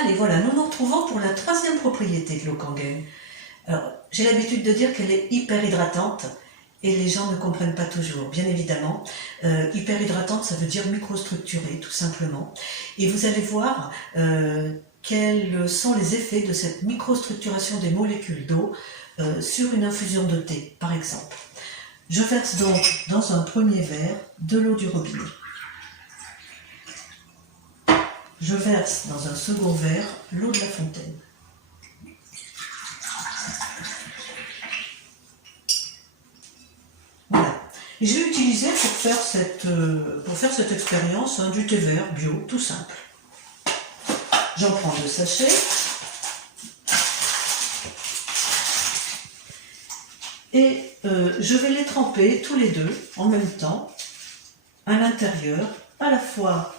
Allez, voilà, nous nous retrouvons pour la troisième propriété de l'eau Kangen. Alors, j'ai l'habitude de dire qu'elle est hyper hydratante et les gens ne comprennent pas toujours, bien évidemment. Hyper hydratante, ça veut dire microstructurée, tout simplement. Et vous allez voir quels sont les effets de cette microstructuration des molécules d'eau sur une infusion de thé, par exemple. Je verse donc dans un premier verre de l'eau du robinet. Je verse dans un second verre l'eau de la fontaine. Voilà. J'ai utilisé pour faire cette expérience du thé vert bio, tout simple. J'en prends 2 sachets. Et je vais les tremper tous les deux en même temps à l'intérieur, à la fois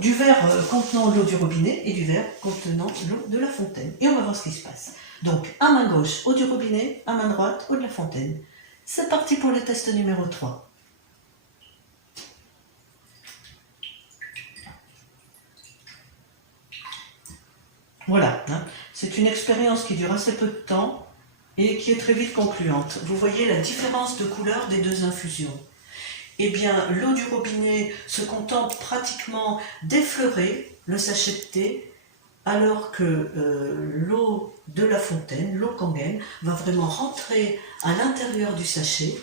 du verre contenant l'eau du robinet et du verre contenant l'eau de la fontaine. Et on va voir ce qui se passe. Donc, à main gauche, eau du robinet, à main droite, eau de la fontaine. C'est parti pour le test numéro 3. Voilà, hein. C'est une expérience qui dure assez peu de temps et qui est très vite concluante. Vous voyez la différence de couleur des deux infusions. Eh bien, l'eau du robinet se contente pratiquement d'effleurer le sachet de thé, alors que l'eau de la fontaine, l'eau Kangen, va vraiment rentrer à l'intérieur du sachet.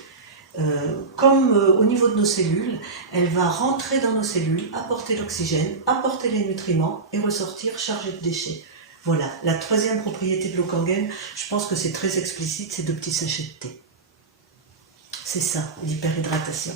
Comme au niveau de nos cellules, elle va rentrer dans nos cellules, apporter l'oxygène, apporter les nutriments et ressortir chargée de déchets. Voilà, la troisième propriété de l'eau Kangen, je pense que c'est très explicite, ces 2 petits sachets de thé. C'est ça, l'hyperhydratation.